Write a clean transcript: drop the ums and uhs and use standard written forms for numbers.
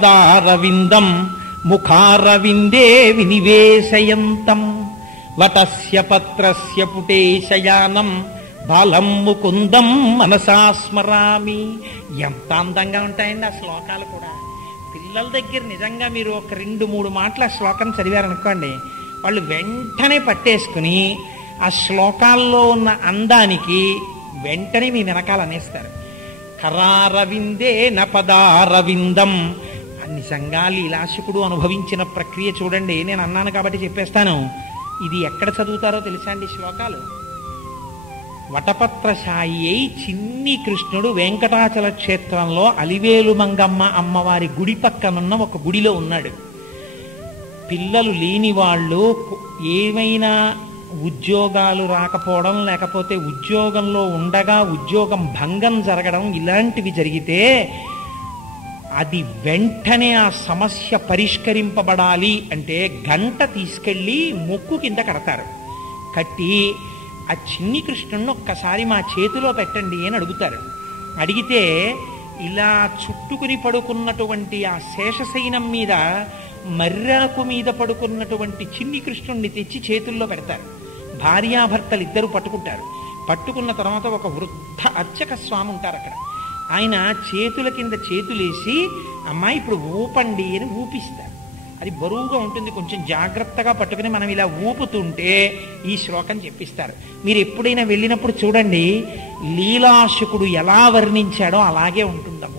పదారవిందం ముఖారవిందే వినివేశయంతం వటస్య పత్రస్య పుటేశయానం బాలం ముకుందం మనసా స్మరామి. ఎంత అందంగా ఉంటాయండి ఆ శ్లోకాలు కూడా. పిల్లల దగ్గర నిజంగా మీరు ఒక 2-3 మాటలు ఆ శ్లోకం చదివారనుకోండి, వాళ్ళు వెంటనే పట్టేసుకుని ఆ శ్లోకాల్లో ఉన్న అందానికి వెంటనే మీ వెనకాల అనేస్తారు. కరారవిందే నపదారవిందం. నిజంగా లీలాశకుడు అనుభవించిన ప్రక్రియ చూడండి. నేను అన్నాను కాబట్టి చెప్పేస్తాను. ఇది ఎక్కడ చదువుతారో తెలుసా అండి శ్లోకాలు? వటపత్రశాయి అయి చిన్ని కృష్ణుడు వెంకటాచల క్షేత్రంలో అలివేలు మంగమ్మ అమ్మవారి గుడి పక్కనున్న ఒక గుడిలో ఉన్నాడు. పిల్లలు లేని వాళ్ళు ఏమైనా ఉద్యోగాలు రాకపోవడం, లేకపోతే ఉద్యోగంలో ఉండగా ఉద్యోగం భంగం జరగడం, ఇలాంటివి జరిగితే అది వెంటనే ఆ సమస్య పరిష్కరింపబడాలి అంటే గంట తీసుకెళ్ళి ముక్కు కింద కడతారు. కట్టి ఆ చిన్ని కృష్ణుడిని ఒక్కసారి మా చేతిలో పెట్టండి అని అడుగుతారు. అడిగితే ఇలా చుట్టుకుని పడుకున్నటువంటి ఆ శేషశయనం మీద మర్రాకు మీద పడుకున్నటువంటి చిన్ని కృష్ణుడిని తెచ్చి చేతుల్లో పెడతారు. భార్యాభర్తలు ఇద్దరు పట్టుకుంటారు. పట్టుకున్న తర్వాత ఒక వృద్ధ అర్చక స్వామి ఉంటారు అక్కడ. ఆయన చేతుల కింద చేతులేసి అమ్మాయి ఇప్పుడు ఊపండి అని ఊపిస్తారు. అది బరువుగా ఉంటుంది, కొంచెం జాగ్రత్తగా పట్టుకుని మనం ఇలా ఊపుతుంటే ఈ శ్లోకం చెప్పిస్తారు. మీరు ఎప్పుడైనా వెళ్ళినప్పుడు చూడండి, లీలాశకుడు ఎలా వర్ణించాడో అలాగే ఉంటుందమ్మా.